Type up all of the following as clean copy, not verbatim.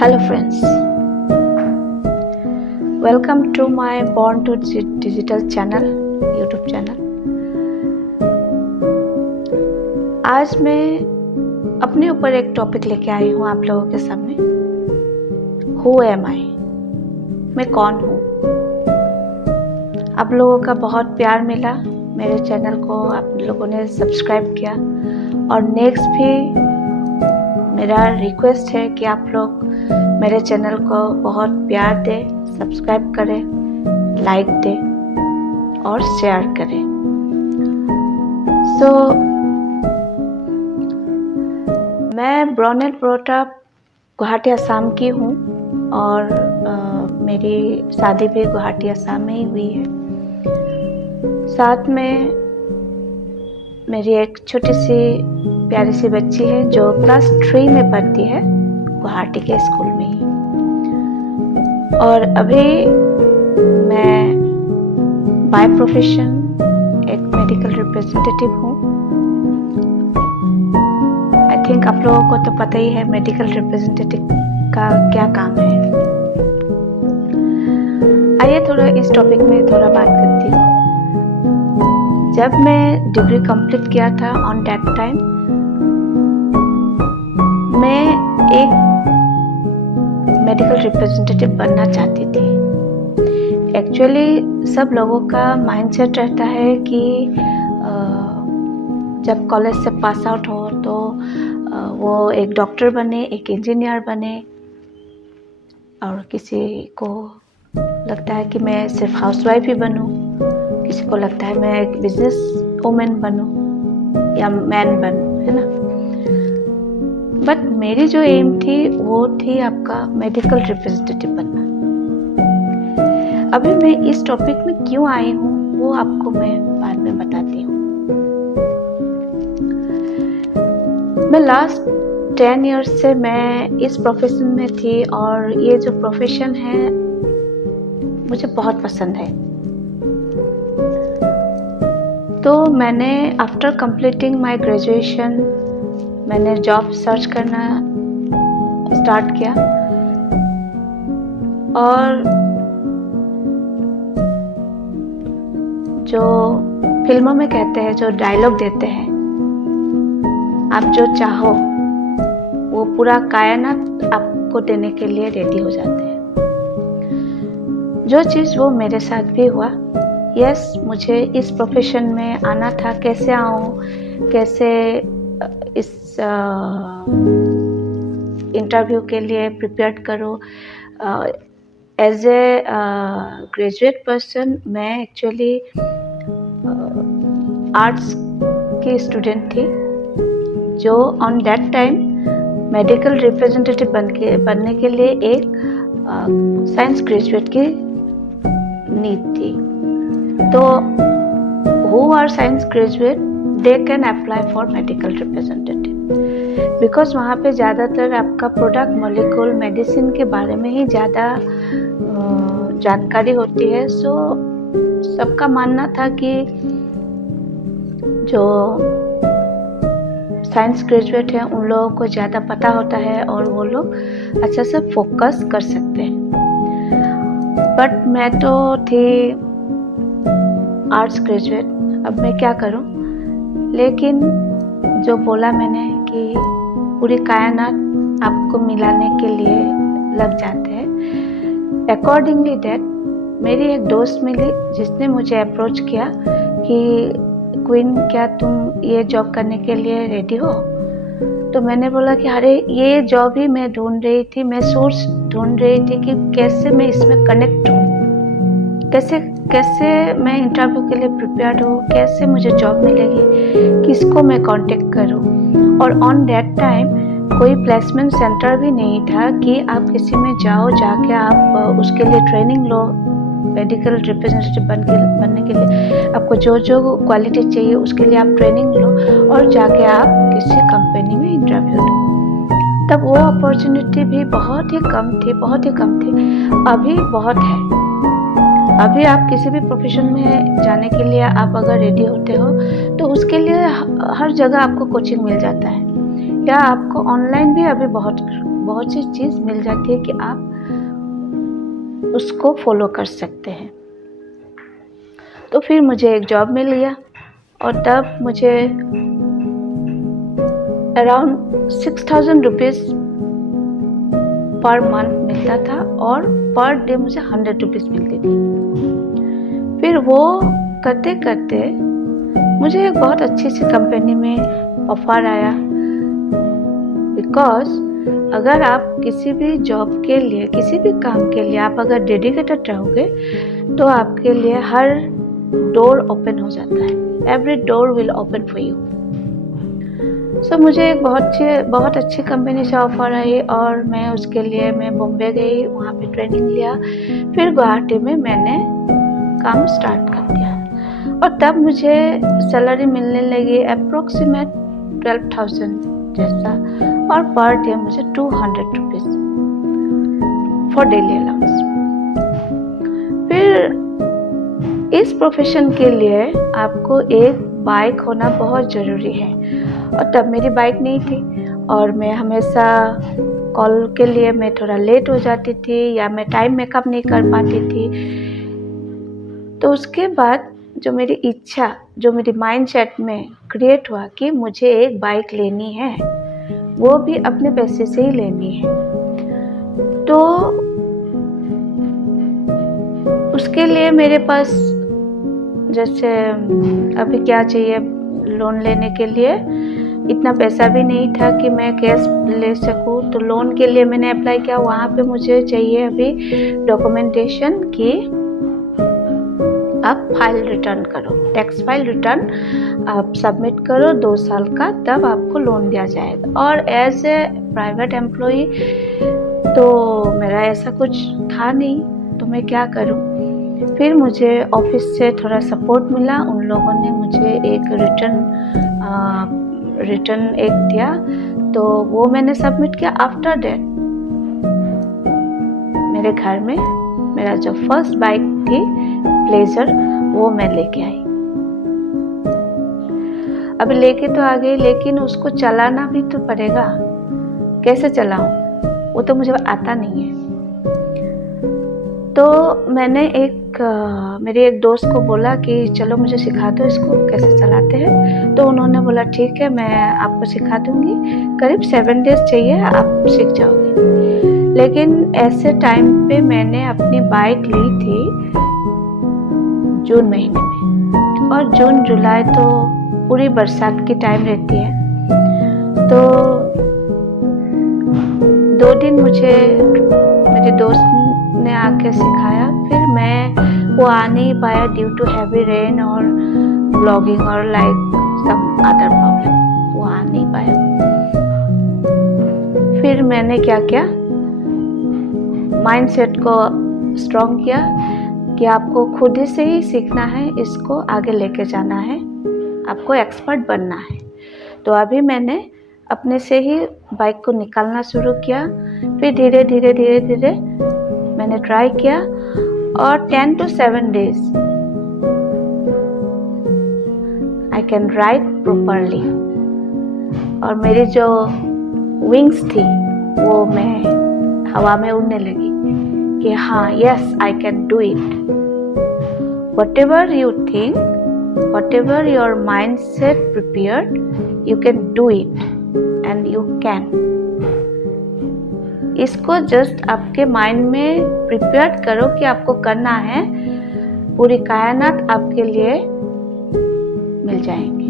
Hello friends, welcome to my Born to Digital channel, YouTube channel. आज मैं अपने ऊपर एक टॉपिक लेके आई हूँ आप लोगों के सामने। Who am I? मैं कौन हूँ? आप लोगों का बहुत प्यार मिला मेरे चैनल को, आप लोगों ने सब्सक्राइब किया और नेक्स्ट भी मेरा रिक्वेस्ट है कि आप लोग मेरे चैनल को बहुत प्यार दें, सब्सक्राइब करें, लाइक दें और शेयर करें। मैं born and brought up Guwahati Assam की हूँ और मेरी शादी भी गुवाहाटी असम में ही हुई है। साथ में मेरी एक छोटी सी प्यारी सी बच्ची है जो क्लास 3 में पढ़ती है गुवाहाटी के स्कूल में ही। और अभी मैं बाय प्रोफेशन एक मेडिकल रिप्रेजेंटेटिव हूँ। आई थिंक आप लोगों को तो पता ही है मेडिकल रिप्रेजेंटेटिव का क्या काम है। आइए थोड़ा इस टॉपिक में थोड़ा बात करती हूँ। जब मैं डिग्री कंप्लीट किया था ऑन दैट टाइम, मैं एक मेडिकल रिप्रेजेंटेटिव बनना चाहती थी। एक्चुअली सब लोगों का माइंडसेट रहता है कि जब कॉलेज से पास आउट हो तो वो एक डॉक्टर बने, एक इंजीनियर बने, और किसी को लगता है कि मैं सिर्फ हाउसवाइफ ही बनूं, किसी को लगता है मैं एक बिजनेस वुमेन बनूं या मैन बनूं, है ना। बट मेरी जो एम थी वो थी आपका मेडिकल रिप्रेजेंटेटिव बनना। अभी मैं इस टॉपिक में क्यों आई हूँ वो आपको मैं बाद में बताती हूँ। मैं लास्ट 10 इयर्स से मैं इस प्रोफेशन में थी और ये जो प्रोफेशन है मुझे बहुत पसंद है। तो मैंने आफ्टर कंप्लीटिंग माय ग्रेजुएशन मैंने जॉब सर्च करना स्टार्ट किया और जो फिल्मों में कहते हैं, जो डायलॉग देते हैं, आप जो चाहो वो पूरा कायनात आपको देने के लिए रेडी हो जाते हैं। जो चीज़ वो मेरे साथ भी हुआ। यस, मुझे इस प्रोफेशन में आना था। कैसे आऊँ, कैसे इस इंटरव्यू के लिए प्रिपेयर करो। एज ए ग्रेजुएट पर्सन मैं एक्चुअली आर्ट्स की स्टूडेंट थी जो on that time medical representative बनने के लिए एक साइंस ग्रेजुएट की नीड थी। तो who are science graduate they can apply for medical representative because वहाँ पे ज़्यादातर आपका प्रोडक्ट, मॉलिक्यूल, मेडिसिन के बारे में ही ज़्यादा जानकारी होती है। सो सबका मानना था कि जो साइंस ग्रेजुएट हैं उन लोगों को ज़्यादा पता होता है और वो लोग अच्छे से फोकस कर सकते हैं। बट मैं तो थी आर्ट्स ग्रेजुएट, अब मैं क्या करूं। लेकिन जो बोला मैंने कि पूरी कायनात आपको मिलाने के लिए लग जाते हैं, अकॉर्डिंगली दैट मेरी एक दोस्त मिली जिसने मुझे अप्रोच किया कि क्वीन क्या तुम ये जॉब करने के लिए रेडी हो। तो मैंने बोला कि अरे ये जॉब ही मैं ढूंढ रही थी, मैं सोर्स ढूंढ रही थी कि कैसे मैं इसमें कनेक्ट हूँ, कैसे मैं इंटरव्यू के लिए प्रिपेयर्ड हूँ, कैसे मुझे जॉब मिलेगी, किसको मैं कांटेक्ट करूँ। और ऑन दैट टाइम कोई प्लेसमेंट सेंटर भी नहीं था कि आप किसी में जाओ, जाके आप उसके लिए ट्रेनिंग लो। मेडिकल रिप्रेजेंटेटिव बनने के लिए आपको जो जो क्वालिटी चाहिए उसके लिए आप ट्रेनिंग लो और जाके आप किसी कंपनी में इंटरव्यू दो। तब वो अपॉर्चुनिटी भी बहुत ही कम थी। अभी बहुत है। अभी आप किसी भी प्रोफेशन में जाने के लिए आप अगर रेडी होते हो तो उसके लिए हर जगह आपको कोचिंग मिल जाता है, या आपको ऑनलाइन भी अभी बहुत बहुत सी चीज़ मिल जाती है कि आप उसको फॉलो कर सकते हैं। तो फिर मुझे एक जॉब मिल गया और तब मुझे अराउंड 6,000 रुपीज़ पर मंथ मिलता था और पर डे मुझे 100 रुपीज़ मिलती थी। फिर वो करते करते मुझे एक बहुत अच्छी सी कंपनी में ऑफर आया। बिकॉज अगर आप किसी भी जॉब के लिए, किसी भी काम के लिए आप अगर डेडिकेटेड रहोगे तो आपके लिए हर डोर ओपन हो जाता है। Every door will open for you. So मुझे एक बहुत अच्छी कंपनी से ऑफर आई और मैं उसके लिए मैं बॉम्बे गई, वहाँ पे ट्रेनिंग लिया। फिर गुवाहाटी में मैंने काम स्टार्ट कर दिया और तब मुझे सैलरी मिलने लगी अप्रोक्सीमेट 12,000 जैसा और पर डे मुझे 200 रुपीज़ फॉर डेली अलाउंस। फिर इस प्रोफेशन के लिए आपको एक बाइक होना बहुत ज़रूरी है और तब मेरी बाइक नहीं थी और मैं हमेशा कॉल के लिए मैं थोड़ा लेट हो जाती थी या मैं टाइम मेकअप नहीं कर पाती थी। तो उसके बाद जो मेरी इच्छा, जो मेरी माइंडसेट में क्रिएट हुआ कि मुझे एक बाइक लेनी है, वो भी अपने पैसे से ही लेनी है। तो उसके लिए मेरे पास जैसे अभी क्या चाहिए, लोन लेने के लिए इतना पैसा भी नहीं था कि मैं कैश ले सकूं। तो लोन के लिए मैंने अप्लाई किया। वहाँ पे मुझे चाहिए अभी डॉक्यूमेंटेशन कि आप फाइल रिटर्न करो, टैक्स फाइल रिटर्न आप सबमिट करो 2 साल का, तब आपको लोन दिया जाएगा। और एज ए प्राइवेट एम्प्लॉई तो मेरा ऐसा कुछ था नहीं, तो मैं क्या करूं। फिर मुझे ऑफिस से थोड़ा सपोर्ट मिला। उन लोगों ने मुझे एक रिटर्न एक दिया, तो वो मैंने सबमिट किया। आफ्टर दैट मेरे घर में मेरा जो फर्स्ट बाइक थी प्लेजर, वो मैं लेके आई। अभी लेके तो आ गई, लेकिन उसको चलाना भी तो पड़ेगा। कैसे चलाऊं, वो तो मुझे आता नहीं है। तो मैंने मेरे एक दोस्त को बोला कि चलो मुझे सिखा दो इसको कैसे चलाते हैं। तो उन्होंने बोला ठीक है, मैं आपको सिखा दूंगी, करीब 7 डेज चाहिए, आप सीख जाओगे। लेकिन ऐसे टाइम पे मैंने अपनी बाइक ली थी जून महीने में, और जून जुलाई तो पूरी बरसात की टाइम रहती है। तो 2 दिन मुझे मेरे दोस्त ने आके सिखाया। फिर वो आ नहीं पाया ड्यू टू हैवी रेन और ब्लॉगिंग और लाइक सम अदर प्रॉब्लम, वो आ नहीं पाया। फिर मैंने क्या किया, माइंडसेट को स्ट्रॉन्ग किया कि आपको खुद ही से ही सीखना है, इसको आगे लेके जाना है, आपको एक्सपर्ट बनना है। तो अभी मैंने अपने से ही बाइक को निकालना शुरू किया। फिर धीरे धीरे मैंने ट्राई किया और 10 to 7 days I can ride properly. और मेरी जो विंग्स थी वो मैं हवा में उड़ने लगी कि हाँ, yes I can do it. whatever you think, whatever your mindset prepared, you can do it and you can. इसको जस्ट आपके माइंड में प्रिपेयर करो कि आपको करना है, पूरी कायनात आपके लिए मिल जाएंगे।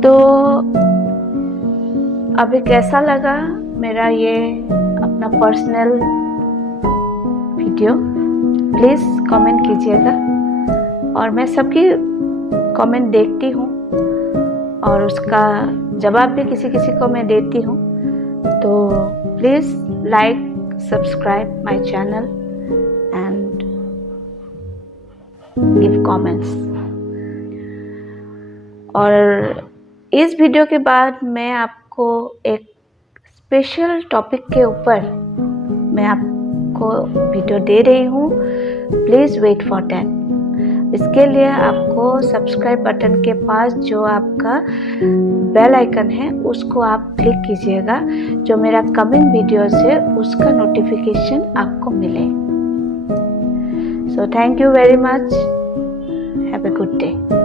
तो अभी कैसा लगा मेरा ये अपना पर्सनल वीडियो, प्लीज़ कमेंट कीजिएगा। और मैं सबकी कमेंट देखती हूँ और उसका जवाब भी किसी को मैं देती हूँ। तो please like, subscribe my channel and give comments. और इस वीडियो के बाद मैं आपको एक स्पेशल टॉपिक के ऊपर मैं आपको वीडियो दे रही हूँ। Please wait for that. इसके लिए आपको सब्सक्राइब बटन के पास जो आपका बेल आइकन है उसको आप क्लिक कीजिएगा, जो मेरा कमिंग वीडियोस है उसका नोटिफिकेशन आपको मिले। So thank you very much, have a good day.